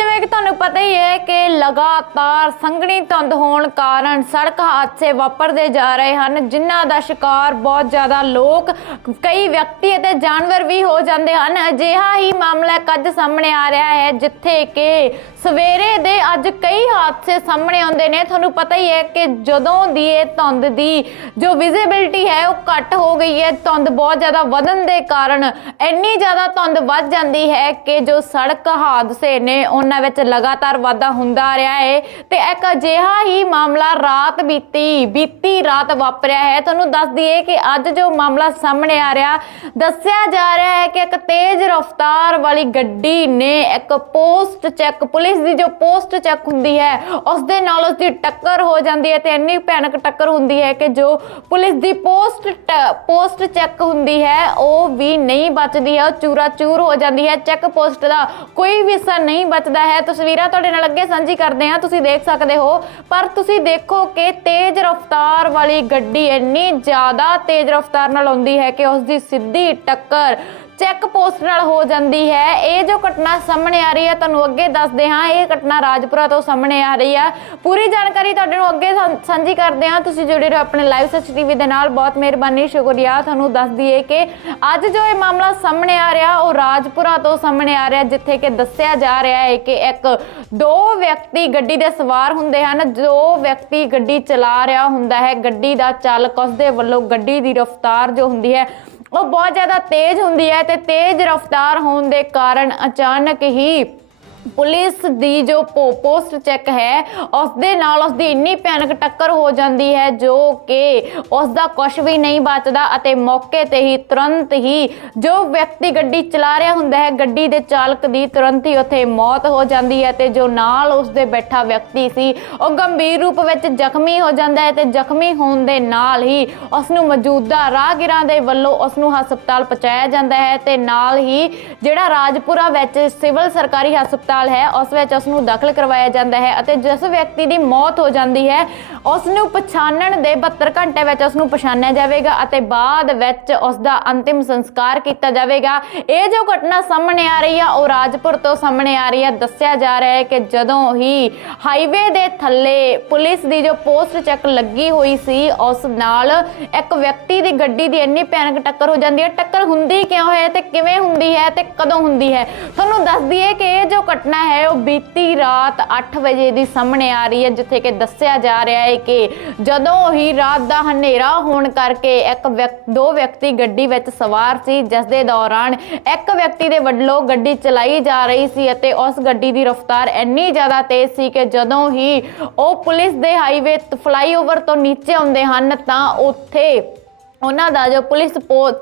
ਜਿਵੇਂ ਕਿ ਤੁਹਾਨੂੰ ਪਤਾ ਹੀ ਹੈ ਕਿ ਲਗਾਤਾਰ ਸੰਘਣੀ ਧੁੰਦ ਹੋਣ ਕਾਰਨ ਸੜਕ ਹਾਦਸੇ ਵਾਪਰਦੇ ਜਾ ਰਹੇ ਹਨ, ਜਿਨ੍ਹਾਂ ਦਾ ਸ਼ਿਕਾਰ ਬਹੁਤ ਜ਼ਿਆਦਾ ਲੋਕ, ਕਈ ਵਿਅਕਤੀ ਅਤੇ ਜਾਨਵਰ ਵੀ ਹੋ ਜਾਂਦੇ ਹਨ। ਅਜਿਹਾ ਹੀ ਮਾਮਲਾ ਇੱਕ ਸਾਹਮਣੇ ਆ ਰਿਹਾ ਹੈ, ਜਿੱਥੇ ਕਿ ਸਵੇਰੇ ਦੇ ਅੱਜ ਕਈ ਹਾਦਸੇ ਸਾਹਮਣੇ ਆਉਂਦੇ ਨੇ। ਤੁਹਾਨੂੰ ਪਤਾ ਹੀ ਹੈ ਕਿ ਜਦੋਂ ਦੀ ਇਹ ਧੁੰਦ ਦੀ ਜੋ ਵਿਜ਼ਿਬਿਲਟੀ ਹੈ, ਉਹ ਘੱਟ ਹੋ ਗਈ ਹੈ। ਧੁੰਦ ਬਹੁਤ ਜ਼ਿਆਦਾ ਵਧਣ ਦੇ ਕਾਰਨ ਇੰਨੀ ਜ਼ਿਆਦਾ ਧੁੰਦ ਵੱਧ ਜਾਂਦੀ ਹੈ ਕਿ ਜੋ ਸੜਕ ਹਾਦਸੇ ਨੇ, ਉਹਨਾਂ ਵਿੱਚ ਲਗਾਤਾਰ ਵਾਧਾ ਹੁੰਦਾ ਆ ਰਿਹਾ ਹੈ ਤੇ ਇੱਕ ਅਜਿਹਾ ਹੀ ਮਾਮਲਾ ਰਾਤ ਬੀਤੀ ਬੀਤੀ ਰਾਤ ਵਾਪਰਿਆ ਹੈ। ਤੁਹਾਨੂੰ ਦੱਸ ਦਈਏ ਕਿ ਅੱਜ ਜੋ ਮਾਮਲਾ ਸਾਹਮਣੇ ਆ ਰਿਹਾ, ਦੱਸਿਆ ਜਾ ਰਿਹਾ ਹੈ ਕਿ ਇੱਕ ਤੇਜ਼ ਰਫ਼ਤਾਰ ਵਾਲੀ ਗੱਡੀ ਨੇ ਇੱਕ ਪੋਸਟ ਚੈੱਕ, ਪੁਲਿਸ ਦੀ ਜੋ ਪੋਸਟ ਚੈੱਕ ਹੁੰਦੀ ਹੈ, ਉਸ ਦੇ ਨਾਲ ਉਸ ਦੀ ਟੱਕਰ ਹੋ ਜਾਂਦੀ ਹੈ ਤੇ ਇੰਨੀ ਭਿਆਨਕ ਟੱਕਰ ਹੁੰਦੀ ਹੈ ਕਿ ਜੋ ਪੁਲਿਸ ਦੀ ਪੋਸਟ ਪੋਸਟ ਚੈੱਕ ਹੁੰਦੀ ਹੈ, ਉਹ ਵੀ ਨਹੀਂ ਬਚਦੀ ਹੈ, ਉਹ ਚੂਰਾ ਚੂਰ ਹੋ ਜਾਂਦੀ ਹੈ। ਚੈੱਕ ਪੋਸਟ ਦਾ ਕੋਈ ਵੀ ਹਿੱਸਾ ਨਹੀਂ ਬਚਦਾ ਹੈ। ਤਸਵੀਰਾਂ ਤੁਹਾਡੇ ਨਾਲ ਅੱਗੇ ਸਾਂਝੀ ਕਰਦੇ ਹਾਂ। ਤੁਸੀਂ ਦੇਖ ਸਕਦੇ ਹੋ, ਪਰ ਤੁਸੀਂ ਦੇਖੋ ਕਿ ਤੇਜ਼ ਰਫ਼ਤਾਰ ਵਾਲੀ ਗੱਡੀ ਇੰਨੀ ਜ਼ਿਆਦਾ ਤੇਜ਼ ਰਫ਼ਤਾਰ ਨਾਲ ਆਉਂਦੀ ਹੈ ਕਿ ਉਸ ਦੀ ਸਿੱਧੀ ਟੱਕਰ ਚੈੱਕ ਪੋਸਟ ਨਾਲ ਹੋ ਜਾਂਦੀ ਹੈ। ਇਹ ਜੋ ਘਟਨਾ ਸਾਹਮਣੇ ਆ ਰਹੀ ਹੈ, ਤੁਹਾਨੂੰ ਅੱਗੇ ਦੱਸਦੇ ਹਾਂ। ਇਹ ਘਟਨਾ ਰਾਜਪੁਰਾ ਤੋਂ ਸਾਹਮਣੇ ਆ ਰਹੀ ਹੈ ਪੂਰੀ ਜਾਣਕਾਰੀ ਤੁਹਾਡੇ ਨੂੰ ਅੱਗੇ ਸਾਂਝੀ ਕਰਦੇ ਹਾਂ। ਤੁਸੀਂ ਜੁੜੇ ਰਹੋ ਆਪਣੇ ਲਾਈਵ ਸੱਚ ਟੀਵੀ ਦੇ ਨਾਲ। ਬਹੁਤ ਮਿਹਰਬਾਨੀ, ਸ਼ੁਕਰੀਆ। ਤੁਹਾਨੂੰ ਦੱਸ ਦਈਏ ਕਿ ਅੱਜ ਜੋ ਇਹ ਮਾਮਲਾ ਸਾਹਮਣੇ ਆ ਰਿਹਾ, ਉਹ ਰਾਜਪੁਰਾ ਤੋਂ ਸਾਹਮਣੇ ਆ ਰਿਹਾ, ਜਿੱਥੇ ਕਿ ਦੱਸਿਆ ਜਾ ਰਿਹਾ ਹੈ ਕਿ ਇੱਕ ਦੋ ਵਿਅਕਤੀ ਗੱਡੀ ਦੇ ਸਵਾਰ ਹੁੰਦੇ ਹਨ। ਜੋ ਵਿਅਕਤੀ ਗੱਡੀ ਚਲਾ ਰਿਹਾ ਹੁੰਦਾ ਹੈ। ਗੱਡੀ ਦਾ ਚਾਲਕ ਉਸ ਦੇ ਵੱਲੋਂ ਗੱਡੀ ਦੀ ਰਫ਼ਤਾਰ ਜੋ ਹੁੰਦੀ ਹੈ ਉਹ ਬਹੁਤ ਜ਼ਿਆਦਾ ਤੇਜ਼ ਹੁੰਦੀ ਹੈ ਤੇ ਤੇਜ਼ ਰਫ਼ਤਾਰ ਹੋਣ ਦੇ ਕਾਰਨ ਅਚਾਨਕ ਹੀ ਪੁਲਿਸ ਦੀ ਜੋ ਪੋ- ਪੋਸਟ ਚੈੱਕ ਹੈ ਉਸ ਦੇ ਨਾਲ ਉਸ ਦੀ ਇੰਨੀ ਭਿਆਨਕ ਟੱਕਰ ਹੋ ਜਾਂਦੀ ਹੈ, ਜੋ ਕਿ ਉਸ ਦਾ ਕੁਝ ਵੀ ਨਹੀਂ ਬਚਦਾ ਅਤੇ ਮੌਕੇ ਤੇ ਹੀ ਤੁਰੰਤ ਹੀ ਜੋ ਵਿਅਕਤੀ ਗੱਡੀ ਚਲਾ ਰਿਹਾ ਹੁੰਦਾ ਹੈ, ਗੱਡੀ ਦੇ ਚਾਲਕ ਦੀ ਤੁਰੰਤ ਹੀ ਉੱਥੇ ਮੌਤ ਹੋ ਜਾਂਦੀ ਹੈ ਤੇ ਜੋ ਨਾਲ ਉਸ ਦੇ ਬੈਠਾ ਵਿਅਕਤੀ ਸੀ, ਉਹ ਗੰਭੀਰ ਰੂਪ ਵਿੱਚ ਜ਼ਖਮੀ ਹੋ ਜਾਂਦਾ ਹੈ ਤੇ ਜ਼ਖਮੀ ਹੋਣ ਦੇ ਨਾਲ ਹੀ ਉਸ ਨੂੰ ਮੌਜੂਦਾ ਰਾਹਗੀਰਾਂ ਦੇ ਵੱਲੋਂ ਉਸ ਨੂੰ ਹਸਪਤਾਲ ਪਹੁੰਚਾਇਆ ਜਾਂਦਾ ਹੈ ਤੇ ਨਾਲ ਹੀ ਜਿਹੜਾ ਰਾਜਪੁਰਾ ਵਿੱਚ ਸਿਵਲ ਸਰਕਾਰੀ ਹਸਪਤਾਲ ਹੈ, ਉਸ ਵਿੱਚ ਉਸ ਨੂੰ ਦਾਖਲ ਕਰਵਾਇਆ ਜਾਂਦਾ ਹੈ ਅਤੇ ਜਿਸ ਵਿਅਕਤੀ ਦੀ ਮੌਤ ਹੋ ਜਾਂਦੀ ਹੈ ਉਸ ਨੂੰ ਪਛਾਣਨ ਦੇ 72 ਘੰਟੇ ਵਿੱਚ ਉਸ ਨੂੰ ਪਛਾਣਿਆ ਜਾਵੇਗਾ ਅਤੇ ਬਾਅਦ ਵਿੱਚ ਉਸ ਦਾ ਅੰਤਿਮ ਸੰਸਕਾਰ ਕੀਤਾ ਜਾਵੇਗਾ। ਇਹ ਜੋ ਘਟਨਾ ਸਾਹਮਣੇ ਆ ਰਹੀ ਆ, ਉਹ ਰਾਜਪੁਰ ਤੋਂ ਸਾਹਮਣੇ ਆ ਰਹੀ ਹੈ ਦੱਸਿਆ ਜਾ ਰਿਹਾ ਹੈ ਕਿ ਜਦੋਂ ਹੀ ਹਾਈਵੇ ਦੇ ਥੱਲੇ ਪੁਲਿਸ ਦੀ ਜੋ ਪੋਸਟ ਚੈੱਕ ਲੱਗੀ ਹੋਈ ਸੀ, ਉਸ ਨਾਲ ਇੱਕ ਵਿਅਕਤੀ ਦੀ ਗੱਡੀ ਦੀ ਇੰਨੀ ਭਿਆਨਕ ਟੱਕਰ ਹੋ ਜਾਂਦੀ ਹੈ। ਟੱਕਰ ਹੁੰਦੀ ਕਿਉਂ ਹੈ ਤੇ ਕਿਵੇਂ ਹੁੰਦੀ ਹੈ ਤੇ ਕਦੋਂ ਹੁੰਦੀ ਹੈ? ਤੁਹਾਨੂੰ ਦੱਸ ਦਈਏ ਕਿ ਇਹ ਜੋ ਘਟਨਾ ਹੈ, ਉਹ ਬੀਤੀ ਰਾਤ 8 ਵਜੇ ਦੀ ਸਾਹਮਣੇ ਆ ਰਹੀ ਹੈ, ਜਿੱਥੇ ਕਿ ਦੱਸਿਆ ਜਾ ਰਿਹਾ ਹੈ ਕਿ ਜਦੋਂ ਹੀ ਰਾਤ ਦਾ ਹਨੇਰਾ ਹੋਣ ਕਰਕੇ ਇੱਕ ਦੋ ਵਿਅਕਤੀ ਗੱਡੀ ਵਿੱਚ ਸਵਾਰ ਸੀ, ਜਿਸ ਦੇ ਦੌਰਾਨ ਇੱਕ ਵਿਅਕਤੀ ਦੇ ਵੱਲੋਂ ਗੱਡੀ ਚਲਾਈ ਜਾ ਰਹੀ ਸੀ ਅਤੇ ਉਸ ਗੱਡੀ ਦੀ ਰਫ਼ਤਾਰ ਇੰਨੀ ਜ਼ਿਆਦਾ ਤੇਜ਼ ਸੀ ਕਿ ਜਦੋਂ ਹੀ ਉਹ ਪੁਲਿਸ ਦੇ ਹਾਈਵੇ ਫਲਾਈਓਵਰ ਤੋਂ ਨੀਚੇ ਆਉਂਦੇ ਹਨ, ਤਾਂ ਉੱਥੇ ਉਹਨਾਂ ਦਾ ਜੋ ਪੁਲਿਸ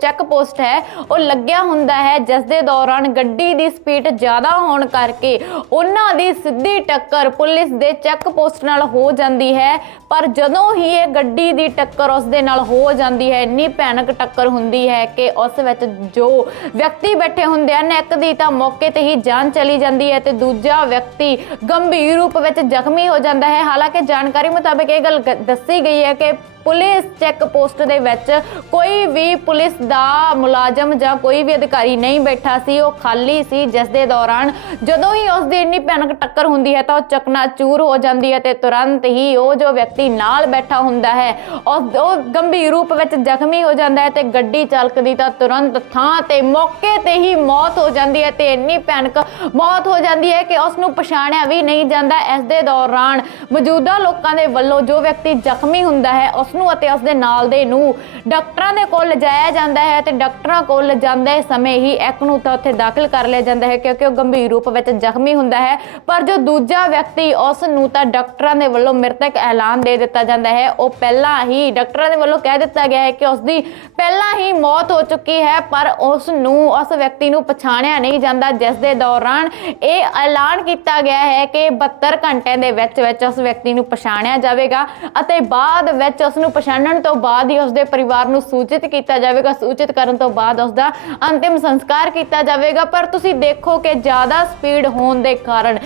ਚੈੱਕ ਪੋਸਟ ਹੈ, ਉਹ ਲੱਗਿਆ ਹੁੰਦਾ ਹੈ ਜਿਸ ਦੇ ਦੌਰਾਨ ਗੱਡੀ ਦੀ ਸਪੀਡ ਜ਼ਿਆਦਾ ਹੋਣ ਕਰਕੇ ਉਹਨਾਂ ਦੀ ਸਿੱਧੀ ਟੱਕਰ ਪੁਲਿਸ ਦੇ ਚੈੱਕ ਪੋਸਟ ਨਾਲ ਹੋ ਜਾਂਦੀ ਹੈ। ਪਰ ਜਦੋਂ ਹੀ ਇਹ ਗੱਡੀ ਦੀ ਟੱਕਰ ਉਸ ਦੇ ਨਾਲ ਹੋ ਜਾਂਦੀ ਹੈ, ਇੰਨੀ ਭਿਆਨਕ ਟੱਕਰ ਹੁੰਦੀ ਹੈ ਕਿ ਉਸ ਵਿੱਚ ਜੋ ਵਿਅਕਤੀ ਬੈਠੇ ਹੁੰਦੇ ਹਨ, ਇੱਕ ਦੀ ਤਾਂ ਮੌਕੇ ਤੇ ਹੀ ਜਾਨ ਚਲੀ ਜਾਂਦੀ ਹੈ ਤੇ ਦੂਜਾ ਵਿਅਕਤੀ ਗੰਭੀਰ ਰੂਪ ਵਿੱਚ ਜ਼ਖਮੀ ਹੋ ਜਾਂਦਾ ਹੈ। ਹਾਲਾਂਕਿ ਜਾਣਕਾਰੀ ਮੁਤਾਬਕ ਇਹ ਗੱਲ ਦੱਸੀ ਗਈ ਹੈ ਕਿ ਪੁਲਿਸ ਚੈੱਕ ਪੋਸਟ ਦੇ ਵਿੱਚ ਕੋਈ ਵੀ ਪੁਲਿਸ ਦਾ ਮੁਲਾਜ਼ਮ ਜਾਂ ਕੋਈ ਵੀ ਅਧਿਕਾਰੀ ਨਹੀਂ ਬੈਠਾ ਸੀ, ਉਹ ਖਾਲੀ ਸੀ ਜਿਸ ਦੇ ਦੌਰਾਨ ਜਦੋਂ ਹੀ ਉਸ ਦੀ ਇੰਨੀ ਭਿਆਨਕ ਟੱਕਰ ਹੁੰਦੀ ਹੈ ਤਾਂ ਉਹ ਚਕਨਾਚੂਰ ਹੋ ਜਾਂਦੀ ਹੈ ਤੇ ਤੁਰੰਤ ਹੀ ਉਹ ਜੋ ਵਿਅਕਤੀ ਨਾਲ ਬੈਠਾ ਹੁੰਦਾ ਹੈ, ਉਸ ਉਹ ਗੰਭੀਰ ਰੂਪ ਵਿੱਚ ਜ਼ਖਮੀ ਹੋ ਜਾਂਦਾ ਹੈ ਤੇ ਗੱਡੀ ਚਾਲਕ ਦੀ ਤਾਂ ਤੁਰੰਤ ਥਾਂ ਤੇ ਮੌਕੇ ਤੇ ਹੀ ਮੌਤ ਹੋ ਜਾਂਦੀ ਹੈ ਤੇ ਇੰਨੀ ਭਿਆਨਕ ਮੌਤ ਹੋ ਜਾਂਦੀ ਹੈ ਕਿ ਉਸ ਨੂੰ ਪਛਾਣਿਆ ਵੀ ਨਹੀਂ ਜਾਂਦਾ। ਇਸ ਦੇ ਦੌਰਾਨ ਮੌਜੂਦਾ ਲੋਕਾਂ ਦੇ ਵੱਲੋਂ ਜੋ ਵਿਅਕਤੀ ਜ਼ਖਮੀ ਹੁੰਦਾ ਹੈ, ਉਸ ਨੂੰ ਅਤੇ ਉਸ ਦੇ ਨਾਲ ਦੇ ਨੂੰ ਡਾਕਟਰਾਂ ਦੇ ਕੋਲ ਲਿਜਾਇਆ ਜਾਂਦਾ ਹੈ ਤੇ ਡਾਕਟਰਾਂ ਕੋਲ ਲਿਜਾਂਦੇ ਸਮੇਂ ਹੀ ਇੱਕ ਨੂੰ ਤਾਂ ਉੱਥੇ ਦਾਖਲ ਕਰ ਲਿਆ ਜਾਂਦਾ ਹੈ ਕਿਉਂਕਿ ਉਹ ਗੰਭੀਰ ਰੂਪ ਵਿੱਚ ਜ਼ਖਮੀ ਹੁੰਦਾ ਹੈ। ਪਰ ਜੋ ਦੂਜਾ ਵਿਅਕਤੀ ਉਸ ਨੂੰ ਤਾਂ ਡਾਕਟਰਾਂ ਦੇ ਵੱਲੋਂ ਮ੍ਰਿਤਕ ਐਲਾਨ ਦੇ ਦਿੱਤਾ ਜਾਂਦਾ ਹੈ। ਉਹ ਪਹਿਲਾਂ ਹੀ ਡਾਕਟਰਾਂ ਦੇ ਵੱਲੋਂ ਕਹਿ ਦਿੱਤਾ ਗਿਆ ਹੈ ਕਿ ਉਸ ਦੀ ਪਹਿਲਾਂ ਹੀ ਮੌਤ ਹੋ ਚੁੱਕੀ ਹੈ, ਪਰ ਉਸ ਨੂੰ, ਉਸ ਵਿਅਕਤੀ ਨੂੰ ਪਛਾਣਿਆ ਨਹੀਂ ਜਾਂਦਾ। ਜਿਸ ਦੇ ਦੌਰਾਨ ਇਹ ਐਲਾਨ ਕੀਤਾ ਗਿਆ ਹੈ ਕਿ 72 ਘੰਟੇ ਦੇ ਵਿੱਚ ਵਿੱਚ ਉਸ ਵਿਅਕਤੀ ਨੂੰ ਪਛਾਣਿਆ ਜਾਵੇਗਾ ਅਤੇ ਬਾਅਦ ਵਿੱਚ ਉਸ ਨੂੰ ਪਛਾਣਨ ਤੋਂ ਬਾਅਦ ਹੀ ਉਸ ਦੇ ਪਰਿਵਾਰ ਨੂੰ ਸੂਚਿਤ ਕੀਤਾ ਜਾਵੇਗਾ। ਸੂਚਿਤ ਕਰਨ ਤੋਂ ਬਾਅਦ ਉਸ ਦਾ ਅੰਤਿਮ ਸੰਸਕਾਰ ਕੀਤਾ ਜਾਵੇਗਾ। ਪਰ ਤੁਸੀਂ ਦੇਖੋ ਕਿ ਜ਼ਿਆਦਾ ਸਪੀਡ ਹੋਣ ਦੇ ਕਾਰਨ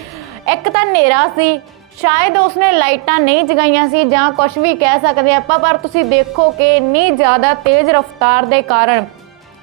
ਇੱਕ ਤਾਂ ਹਨੇਰਾ ਸੀ। ਸ਼ਾਇਦ ਉਸਨੇ ਲਾਈਟਾਂ ਨਹੀਂ ਜਗਾਈਆਂ ਸੀ ਜਾਂ ਕੁਝ ਵੀ ਕਹਿ ਸਕਦੇ ਆਪਾਂ, ਪਰ ਤੁਸੀਂ ਦੇਖੋ ਕਿ ਇੰਨੀ ਜ਼ਿਆਦਾ ਤੇਜ਼ ਰਫ਼ਤਾਰ ਦੇ ਕਾਰਨ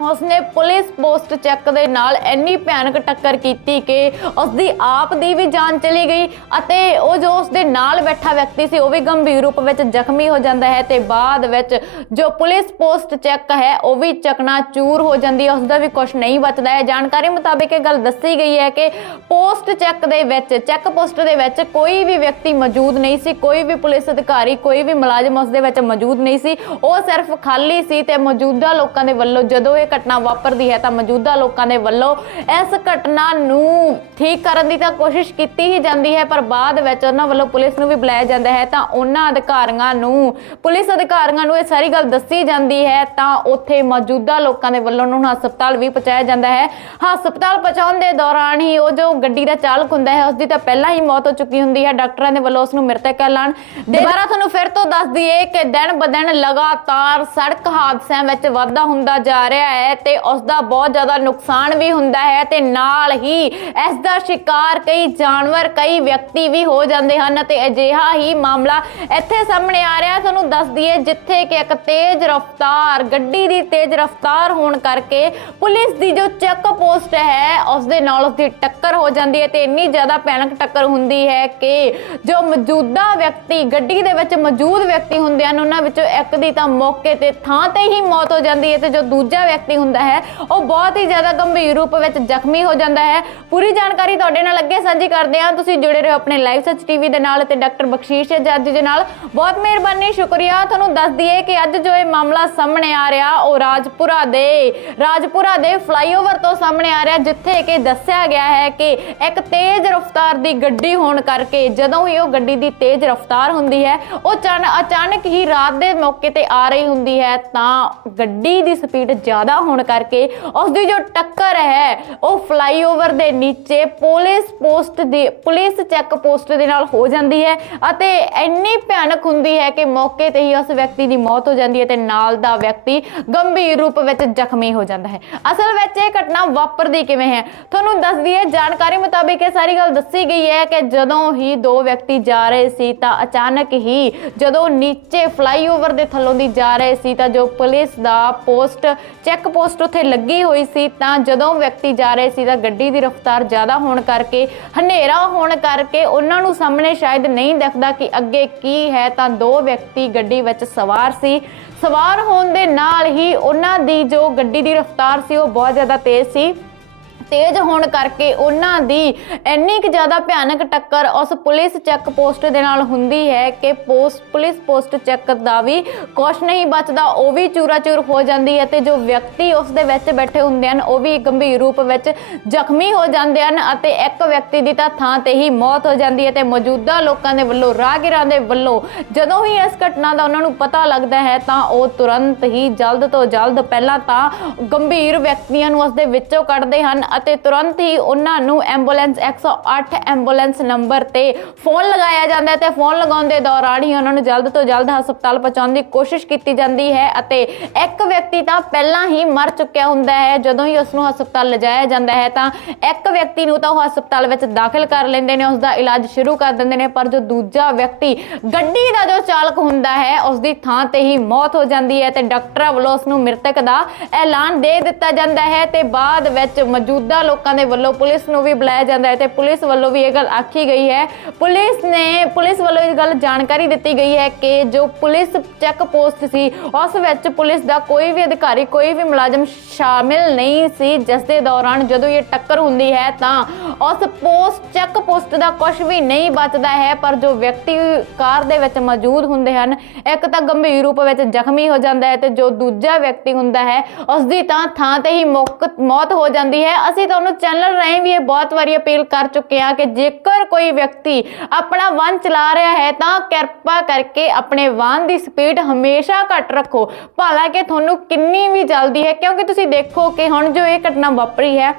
ਉਸਨੇ ਪੁਲਿਸ ਪੋਸਟ ਚੈੱਕ ਦੇ ਨਾਲ ਇੰਨੀ ਭਿਆਨਕ ਟੱਕਰ ਕੀਤੀ ਕਿ ਉਸਦੀ ਆਪ ਦੀ ਵੀ ਜਾਨ ਚਲੀ ਗਈ ਅਤੇ ਉਹ ਜੋ ਉਸਦੇ ਨਾਲ ਬੈਠਾ ਵਿਅਕਤੀ ਸੀ, ਉਹ ਵੀ ਗੰਭੀਰ ਰੂਪ ਵਿੱਚ ਜ਼ਖਮੀ ਹੋ ਜਾਂਦਾ ਹੈ ਤੇ ਬਾਅਦ ਵਿੱਚ ਜੋ ਪੁਲਿਸ ਪੋਸਟ ਚੈੱਕ ਹੈ, ਉਹ ਵੀ ਚਕਨਾ ਚੂਰ ਹੋ ਜਾਂਦੀ ਹੈ। ਉਸਦਾ ਵੀ ਕੁਝ ਨਹੀਂ ਬਚਦਾ ਹੈ। ਜਾਣਕਾਰੀ ਮੁਤਾਬਿਕ ਇਹ ਗੱਲ ਦੱਸੀ ਗਈ ਹੈ ਕਿ ਪੋਸਟ ਚੈੱਕ ਦੇ ਵਿੱਚ, ਚੈੱਕ ਪੋਸਟ ਦੇ ਵਿੱਚ ਕੋਈ ਵੀ ਵਿਅਕਤੀ ਮੌਜੂਦ ਨਹੀਂ ਸੀ, ਕੋਈ ਵੀ ਪੁਲਿਸ ਅਧਿਕਾਰੀ, ਕੋਈ ਵੀ ਮੁਲਾਜ਼ਮ ਉਸ ਦੇ ਵਿੱਚ ਮੌਜੂਦ ਨਹੀਂ ਸੀ। ਉਹ ਸਿਰਫ ਖਾਲੀ ਸੀ ਤੇ ਮੌਜੂਦਾ ਲੋਕਾਂ ਦੇ ਵੱਲੋਂ ਜਦੋਂ ਇਹ ਘਟਨਾ ਵਾਪਰਦੀ ਹੈ ਤਾਂ ਮੌਜੂਦਾ ਲੋਕਾਂ ਦੇ ਵੱਲੋਂ ਇਸ ਘਟਨਾ ਨੂੰ ਠੀਕ ਕਰਨ ਦੀ ਤਾਂ ਕੋਸ਼ਿਸ਼ ਕੀਤੀ ਹੀ ਜਾਂਦੀ ਹੈ, ਪਰ ਬਾਅਦ ਵਿੱਚ ਉਹਨਾਂ ਵੱਲੋਂ ਪੁਲਿਸ ਨੂੰ ਵੀ ਬੁਲਾਇਆ ਜਾਂਦਾ ਹੈ ਤਾਂ ਉਹਨਾਂ ਅਧਿਕਾਰੀਆਂ ਨੂੰ, ਪੁਲਿਸ ਅਧਿਕਾਰੀਆਂ ਨੂੰ ਇਹ ਸਾਰੀ ਗੱਲ ਦੱਸੀ ਜਾਂਦੀ ਹੈ ਤਾਂ ਉੱਥੇ ਮੌਜੂਦਾ ਲੋਕਾਂ ਦੇ ਵੱਲੋਂ ਉਹਨਾਂ ਨੂੰ ਹਸਪਤਾਲ ਵੀ ਪਹੁੰਚਾਇਆ ਜਾਂਦਾ ਹੈ। ਹਸਪਤਾਲ ਪਹੁੰਚਾਉਣ ਦੇ ਦੌਰਾਨ ਹੀ ਉਹ ਜੋ ਗੱਡੀ ਦਾ ਚਾਲਕ ਹੁੰਦਾ ਹੈ ਉਸ ਦੀ ਤਾਂ ਪਹਿਲਾਂ ਹੀ ਮੌਤ ਹੋ ਚੁੱਕੀ ਹੁੰਦੀ ਹੈ। ਡਾਕਟਰਾਂ ਦੇ ਵੱਲੋਂ ਉਸ ਨੂੰ ਮ੍ਰਿਤਕ ਐਲਾਨ ਦੁਬਾਰਾ ਤੁਹਾਨੂੰ ਫਿਰ ਤੋਂ ਦੱਸ ਦਈਏ ਕਿ ਦਿਨ ਬਦਨ ਲਗਾਤਾਰ ਸੜਕ ਹਾਦਸਿਆਂ ਵਿੱਚ ਵਾਧਾ ਹੁੰਦਾ ਜਾ ਰਿਹਾ ਹੈ। ਤੇ ਉਸ ਦਾ ਬਹੁਤ ਜ਼ਿਆਦਾ ਨੁਕਸਾਨ ਵੀ ਹੁੰਦਾ ਹੈ ਤੇ ਨਾਲ ਹੀ ਇਸ ਦਾ ਸ਼ਿਕਾਰ ਕਈ ਜਾਨਵਰ, ਕਈ ਵਿਅਕਤੀ ਵੀ ਹੋ ਜਾਂਦੇ ਹਨ ਤੇ ਅਜਿਹਾ ਹੀ ਮਾਮਲਾ ਇੱਥੇ ਸਾਹਮਣੇ ਆ ਰਿਹਾ। ਤੁਹਾਨੂੰ ਦੱਸ ਦਈਏ ਜਿੱਥੇ ਕਿ ਇੱਕ ਤੇਜ਼ ਰਫ਼ਤਾਰ, ਗੱਡੀ ਦੀ ਤੇਜ਼ ਰਫ਼ਤਾਰ ਹੋਣ ਕਰਕੇ ਪੁਲਿਸ ਦੀ ਜੋ ਚੈੱਕ ਪੋਸਟ ਹੈ ਉਸ ਦੇ ਨਾਲ ਉਸ ਦੀ ਟੱਕਰ ਹੋ ਜਾਂਦੀ ਹੈ ਤੇ ਇੰਨੀ ਜ਼ਿਆਦਾ ਭਿਆਨਕ ਟੱਕਰ ਹੁੰਦੀ ਹੈ ਕਿ ਜੋ ਮੌਜੂਦਾ ਵਿਅਕਤੀ, ਗੱਡੀ ਦੇ ਵਿੱਚ ਮੌਜੂਦ ਵਿਅਕਤੀ ਹੁੰਦੇ ਹਨ, ਉਹਨਾਂ ਵਿੱਚੋਂ ਇੱਕ ਦੀ ਤਾਂ ਮੌਕੇ ਤੇ ਥਾਂ ਤੇ ਹੀ ਮੌਤ ਹੋ ਜਾਂਦੀ ਹੈ ਤੇ ਜੋ ਦੂਜਾ ਵਿਅਕਤੀ ਹੁੰਦਾ ਹੈ, ਉਹ ਬਹੁਤ ਹੀ ਜ਼ਿਆਦਾ ਗੰਭੀਰ ਰੂਪ ਵਿੱਚ ਜ਼ਖਮੀ ਹੋ ਜਾਂਦਾ ਹੈ। ਪੂਰੀ ਜਾਣਕਾਰੀ ਤੁਹਾਡੇ ਨਾਲ ਅੱਗੇ ਸਾਂਝੀ ਕਰਦੇ ਹਾਂ। ਤੁਸੀਂ ਜੁੜੇ ਰਹੋ ਆਪਣੇ ਲਾਈਵ ਸੱਚ ਟੀਵੀ ਦੇ ਨਾਲ ਤੇ ਡਾਕਟਰ ਬਖਸ਼ੀਸ਼ ਜੱਜ ਦੇ ਨਾਲ। ਬਹੁਤ ਮਿਹਰਬਾਨੀ, ਸ਼ੁਕਰੀਆ। ਤੁਹਾਨੂੰ ਦੱਸ ਦਈਏ ਕਿ ਅੱਜ ਜੋ ਇਹ ਮਾਮਲਾ ਸਾਹਮਣੇ ਆ ਰਿਹਾ, ਉਹ ਰਾਜਪੁਰਾ ਦੇ ਰਾਜਪੁਰਾ ਦੇ ਫਲਾਈਓਵਰ ਤੋਂ ਸਾਹਮਣੇ ਆ ਰਿਹਾ, ਜਿੱਥੇ ਕਿ ਦੱਸਿਆ ਗਿਆ ਹੈ ਕਿ ਇੱਕ ਤੇਜ਼ ਰਫ਼ਤਾਰ ਦੀ ਗੱਡੀ ਹੋਣ ਕਰਕੇ ਜਦੋਂ ਹੀ ਉਹ ਗੱਡੀ ਦੀ ਤੇਜ਼ ਰਫ਼ਤਾਰ ਹੁੰਦੀ ਹੈ, ਉਹ ਚਨ, ਅਚਾਨਕ ਹੀ ਰਾਤ ਦੇ ਮੌਕੇ ਤੇ ਆ ਰਹੀ ਹੁੰਦੀ ਹੈ, ਤਾਂ ਗੱਡੀ ਦੀ ਸਪੀਡ ਜ਼ਿਆਦਾ ਹੋਣ ਕਰਕੇ ਉਸ ਦੀ ਜੋ ਟੱਕਰ ਹੈ, ਉਹ ਫਲਾਈਓਵਰ ਦੇ ਨੀਚੇ ਪੁਲਿਸ ਪੋਸਟ ਦੀ, ਪੁਲਿਸ ਚੈੱਕ ਪੋਸਟ ਦੇ ਨਾਲ ਹੋ ਜਾਂਦੀ ਹੈ ਅਤੇ ਇੰਨੀ ਭਿਆਨਕ ਹੁੰਦੀ ਹੈ ਕਿ ਮੌਕੇ ਤੇ ਹੀ ਉਸ ਵਿਅਕਤੀ ਦੀ ਮੌਤ ਹੋ ਜਾਂਦੀ ਹੈ ਤੇ ਨਾਲ ਦਾ ਵਿਅਕਤੀ ਗੰਭੀਰ ਰੂਪ ਵਿੱਚ ਜ਼ਖਮੀ ਹੋ ਜਾਂਦਾ ਹੈ। ਅਸਲ ਵਿੱਚ ਇਹ ਘਟਨਾ ਵਾਪਰਦੀ ਕਿਵੇਂ ਹੈ? ਤੁਹਾਨੂੰ ਦੱਸ ਦਈਏ, ਜਾਣਕਾਰੀ ਮੁਤਾਬਿਕ ਇਹ ਸਾਰੀ ਗੱਲ ਦੱਸੀ ਗਈ ਹੈ ਕਿ ਜਦੋਂ ਹੀ ਦੋ ਵਿਅਕਤੀ ਜਾ ਰਹੇ ਸੀ ਤਾਂ ਅਚਾਨਕ ਹੀ ਜਦੋਂ ਨੀਚੇ ਫਲਾਈਓਵਰ ਦੇ ਥੱਲੋਂ ਦੀ ਜਾ ਰਹੇ ਸੀ ਤਾਂ ਜੋ ਪੁਲਿਸ ਦਾ ਪੋਸਟ ਚੈੱਕ ਪੋਸਟ ਉੱਥੇ ਲੱਗੀ ਹੋਈ ਸੀ, ਤਾਂ ਜਦੋਂ ਵਿਅਕਤੀ ਜਾ ਰਹੇ ਸੀ ਤਾਂ ਗੱਡੀ ਦੀ ਰਫ਼ਤਾਰ ਜ਼ਿਆਦਾ ਹੋਣ ਕਰਕੇ, ਹਨੇਰਾ ਹੋਣ ਕਰਕੇ ਉਹਨਾਂ ਨੂੰ ਸਾਹਮਣੇ ਸ਼ਾਇਦ ਨਹੀਂ ਦਿਖਦਾ ਕਿ ਅੱਗੇ ਕੀ ਹੈ, ਤਾਂ ਦੋ ਵਿਅਕਤੀ ਗੱਡੀ ਵਿੱਚ ਸਵਾਰ ਸੀ। ਸਵਾਰ ਹੋਣ ਦੇ ਨਾਲ ਹੀ ਉਹਨਾਂ ਦੀ ਜੋ ਗੱਡੀ ਦੀ ਰਫ਼ਤਾਰ ਸੀ, ਉਹ ਬਹੁਤ ਜ਼ਿਆਦਾ ਤੇਜ਼ ਸੀ। ਤੇਜ਼ ਹੋਣ ਕਰਕੇ ਉਹਨਾਂ ਦੀ ਇੰਨੀ ਕੁ ਜ਼ਿਆਦਾ ਭਿਆਨਕ ਟੱਕਰ ਉਸ ਪੁਲਿਸ ਚੈੱਕ ਪੋਸਟ ਦੇ ਨਾਲ ਹੁੰਦੀ ਹੈ ਕਿ ਪੋਸਟ ਪੁਲਿਸ ਪੋਸਟ ਚੈੱਕ ਦਾ ਵੀ ਕੁਛ ਨਹੀਂ ਬਚਦਾ, ਉਹ ਵੀ ਚੂਰਾ-ਚੂਰ ਹੋ ਜਾਂਦੀ ਹੈ ਤੇ ਜੋ ਵਿਅਕਤੀ ਉਸ ਦੇ ਵਿੱਚ ਬੈਠੇ ਹੁੰਦੇ ਹਨ, ਉਹ ਵੀ ਗੰਭੀਰ ਰੂਪ ਵਿੱਚ ਜ਼ਖਮੀ ਹੋ ਜਾਂਦੇ ਹਨ ਅਤੇ ਇੱਕ ਵਿਅਕਤੀ ਦੀ ਤਾਂ ਥਾਂ ਤੇ ਹੀ ਮੌਤ ਹੋ ਜਾਂਦੀ ਹੈ ਤੇ ਮੌਜੂਦਾ ਲੋਕਾਂ ਦੇ ਵੱਲੋਂ, ਰਾਹਗੀਰਾਂ ਦੇ ਵੱਲੋਂ ਜਦੋਂ ਹੀ ਇਸ ਘਟਨਾ ਦਾ ਉਹਨਾਂ ਨੂੰ ਪਤਾ ਲੱਗਦਾ ਹੈ ਤਾਂ ਉਹ ਤੁਰੰਤ ਹੀ ਜਲਦ ਤੋਂ ਜਲਦ ਪਹਿਲਾਂ ਤਾਂ ਗੰਭੀਰ ਵਿਅਕਤੀਆਂ ਨੂੰ ਉਸ ਦੇ ਵਿੱਚੋਂ ਕੱਢਦੇ ਹਨ ਅਤੇ ਤੁਰੰਤ ਹੀ ਉਹਨਾਂ ਨੂੰ ਐਂਬੂਲੈਂਸ 108 ਐਂਬੂਲੈਂਸ ਨੰਬਰ ਤੇ ਫੋਨ ਲਗਾਇਆ ਜਾਂਦਾ ਹੈ ਤੇ ਫੋਨ ਲਗਾਉਣ ਦੇ ਦੌਰਾਨ ਹੀ ਉਹਨਾਂ ਨੂੰ ਜਲਦ ਤੋਂ ਜਲਦ ਹਸਪਤਾਲ ਪਹੁੰਚਾਉਣ ਦੀ ਕੋਸ਼ਿਸ਼ ਕੀਤੀ ਜਾਂਦੀ ਹੈ ਅਤੇ ਇੱਕ ਵਿਅਕਤੀ ਤਾਂ ਪਹਿਲਾਂ ਹੀ ਮਰ ਚੁੱਕਿਆ ਹੁੰਦਾ ਹੈ। ਜਦੋਂ ਹੀ ਉਸ ਨੂੰ ਹਸਪਤਾਲ ਲਿਜਾਇਆ ਜਾਂਦਾ ਹੈ ਤਾਂ ਇੱਕ ਵਿਅਕਤੀ ਨੂੰ ਤਾਂ ਉਹ ਹਸਪਤਾਲ ਵਿੱਚ ਦਾਖਲ ਕਰ ਲੈਂਦੇ ਨੇ ਉਸ ਦਾ ਇਲਾਜ ਸ਼ੁਰੂ ਕਰ ਦਿੰਦੇ ਨੇ, ਪਰ ਜੋ ਦੂਜਾ ਵਿਅਕਤੀ ਗੱਡੀ ਦਾ ਜੋ ਚਾਲਕ ਹੁੰਦਾ ਹੈ ਉਸ ਦੀ ਥਾਂ ਤੇ ਹੀ ਮੌਤ ਹੋ ਜਾਂਦੀ ਹੈ ਤੇ ਡਾਕਟਰਾਂ ਵੱਲੋਂ ਉਸ ਨੂੰ ਮ੍ਰਿਤਕ ਦਾ ਐਲਾਨ ਦੇ ਦਿੱਤਾ ਜਾਂਦਾ ਹੈ ਤੇ ਬਾਅਦ ਵਿੱਚ ਮੌਜੂਦਾ ਲੋਕਾਂ ਦੇ ਵੱਲੋਂ ਪੁਲਿਸ ਨੂੰ ਵੀ ਬੁਲਾਇਆ ਜਾਂਦਾ ਹੈ ਤੇ ਪੁਲਿਸ ਵੱਲੋਂ ਵੀ ਇਹ ਗੱਲ ਆਖੀ ਗਈ ਹੈ। ਪੁਲਿਸ ਨੇ, ਪੁਲਿਸ ਵੱਲੋਂ ਇਹ ਗੱਲ ਜਾਣਕਾਰੀ ਦਿੱਤੀ ਗਈ ਹੈ ਕਿ ਜੋ ਪੁਲਿਸ ਚੈੱਕ ਪੋਸਟ ਸੀ, ਉਸ ਵਿੱਚ ਪੁਲਿਸ ਦਾ ਕੋਈ ਵੀ ਅਧਿਕਾਰੀ, ਕੋਈ ਵੀ ਮੁਲਾਜ਼ਮ ਸ਼ਾਮਿਲ ਨਹੀਂ ਸੀ। ਜਿਸ ਦੇ ਦੌਰਾਨ ਜਦੋਂ ਇਹ ਟੱਕਰ ਹੁੰਦੀ ਹੈ ਤਾਂ ਉਸ ਪੋਸਟ, ਚੈੱਕ ਪੋਸਟ ਦਾ ਕੁਝ ਵੀ ਨਹੀਂ ਬਚਦਾ ਹੈ, ਪਰ ਜੋ ਵਿਅਕਤੀ ਕਾਰ ਦੇ ਵਿੱਚ ਮੌਜੂਦ ਹੁੰਦੇ ਹਨ, ਇੱਕ ਤਾਂ ਗੰਭੀਰ ਰੂਪ ਵਿੱਚ ਜ਼ਖਮੀ ਹੋ ਜਾਂਦਾ ਹੈ ਤੇ ਜੋ ਦੂਜਾ ਵਿਅਕਤੀ ਹੁੰਦਾ ਹੈ, ਉਸ ਦੀ ਤਾਂ ਥਾਂ ਤੇ ਹੀ ਮੌਤ ਹੋ ਜਾਂਦੀ ਹੈ ਅਸੀਂ ਤੁਹਾਨੂੰ ਚੈਨਲ ਰਾਹੀਂ ਵੀ ਇਹ ਬਹੁਤ ਵਾਰੀ ਅਪੀਲ ਕਰ ਚੁੱਕੇ ਹਾਂ ਕਿ ਜੇਕਰ ਕੋਈ ਵਿਅਕਤੀ ਆਪਣਾ ਵਾਹਨ ਚਲਾ ਰਿਹਾ ਹੈ ਤਾਂ ਕਿਰਪਾ ਕਰਕੇ ਆਪਣੇ ਵਾਹਨ ਦੀ ਸਪੀਡ ਹਮੇਸ਼ਾ ਘੱਟ ਰੱਖੋ। ਭਾਲਾ ਕਿ ਤੁਹਾਨੂੰ ਕਿੰਨੀ ਵੀ ਜਲਦੀ ਹੈ, ਕਿਉਂਕਿ ਤੁਸੀਂ ਦੇਖੋ ਕਿ ਹੁਣ ਜੋ ਇਹ ਘਟਨਾ ਵਾਪਰੀ ਹੈ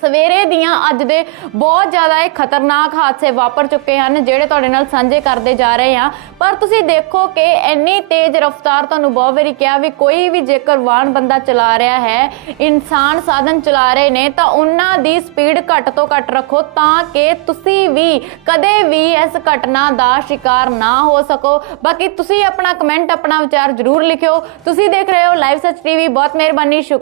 ਸਵੇਰੇ ਦੀਆਂ ਅੱਜ ਦੇ ਬਹੁਤ ਜ਼ਿਆਦਾ ਇਹ ਖਤਰਨਾਕ ਹਾਦਸੇ ਵਾਪਰ ਚੁੱਕੇ ਹਨ, ਜਿਹੜੇ ਤੁਹਾਡੇ ਨਾਲ ਸਾਂਝੇ ਕਰਦੇ ਜਾ ਰਹੇ ਹਾਂ। ਪਰ ਤੁਸੀਂ ਦੇਖੋ ਕਿ ਇੰਨੀ ਤੇਜ਼ ਰਫ਼ਤਾਰ ਤੁਹਾਨੂੰ ਬਹੁਤ ਵਾਰੀ ਕਿਹਾ ਵੀ ਕੋਈ ਵੀ ਜੇਕਰ ਵਾਹਨ ਬੰਦਾ ਚਲਾ ਰਿਹਾ ਹੈ, ਇਨਸਾਨ ਸਾਧਨ ਚਲਾ ਰਹੇ ਨੇ, ਤਾਂ ਉਹਨਾਂ ਦੀ ਸਪੀਡ ਘੱਟ ਤੋਂ ਘੱਟ ਰੱਖੋ ਤਾਂ ਕਿ ਤੁਸੀਂ ਵੀ ਕਦੇ ਵੀ ਇਸ ਘਟਨਾ ਦਾ ਸ਼ਿਕਾਰ ਨਾ ਹੋ ਸਕੋ। ਬਾਕੀ ਤੁਸੀਂ ਆਪਣਾ ਕਮੈਂਟ ਆਪਣਾ ਵਿਚਾਰ ਜ਼ਰੂਰ ਲਿਖਿਓ। ਤੁਸੀਂ ਦੇਖ ਰਹੇ ਹੋ ਲਾਈਵ ਸੱਚ ਟੀਵੀ ਬਹੁਤ ਮਿਹਰਬਾਨੀ, ਸ਼ੁਕ-